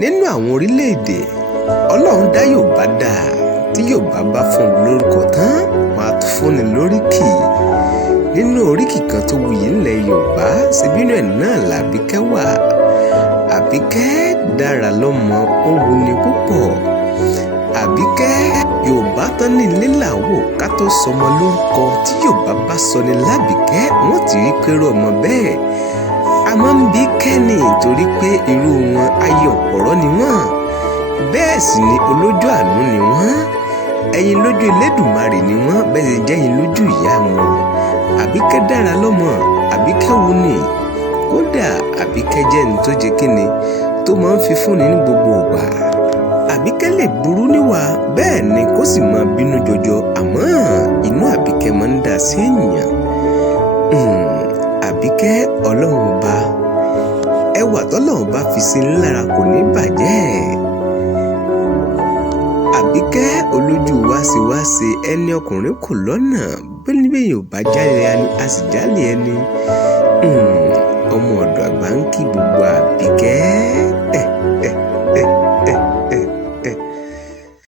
nínú àwọn orílẹ̀-èdè Ọlọ́run dá Yorùbá dáa tí Yorùbá bá fún un lórúkọ tán wọn á tún fúnni lóríkì nínú oríkì kan tó wuyì ńlẹ̀ Yorùbá síbínú ẹ̀ náà làbíkẹ́ wà. Àbíkẹ́ dára lọ́mọ ó wuni púpọ̀. Àbíkẹ́ Yorùbá tán ní ilé làwò ká tó sọmọ lórúkọ tí Yorùbá bá sọ ní lábìkẹ́ wọ́n ti rí pé irú ọmọ bẹ́ẹ̀ àmọ́ ń bí kẹ́ni torí pé irú wọn ayé ọ̀pọ̀rọ̀ ni wọ́n bẹ́ẹ̀ sì ni olójú àánú ni wọ́n ẹyin lójú Elédùmarè ni wọ́n bẹ́ẹ̀ sì jẹ́yin lójú ìyá wọn. Àbíkẹ́ dára lọ́mọ. Àbíkẹ́ wuni kódà Àbíkẹ́ jẹ́ ẹni tó jẹ́ kíni tó máa ń fi fúnni ní gbogbo ìgbà. Àbíkẹ́ lè burú níwà bẹ́ẹ̀ ni kó sì máa bínú jọjọ àmọ́ inú Àbíkẹ́ máa ń dà sí èèyàn. Àbíkẹ́ Ọlọ́run ọba ẹwà tọ́lọ́run bá fi sí lára kò ní bàjẹ́. Àbíkẹ́ olójú wáṣewáṣe ẹni ọkùnrin kò lọ́nà bẹ́ẹ̀ ò bá jálẹ̀ ẹni a sì jálẹ̀ ẹni. Ọmọ ọ̀dọ̀ àgbà ń kí gbogbo àgbà.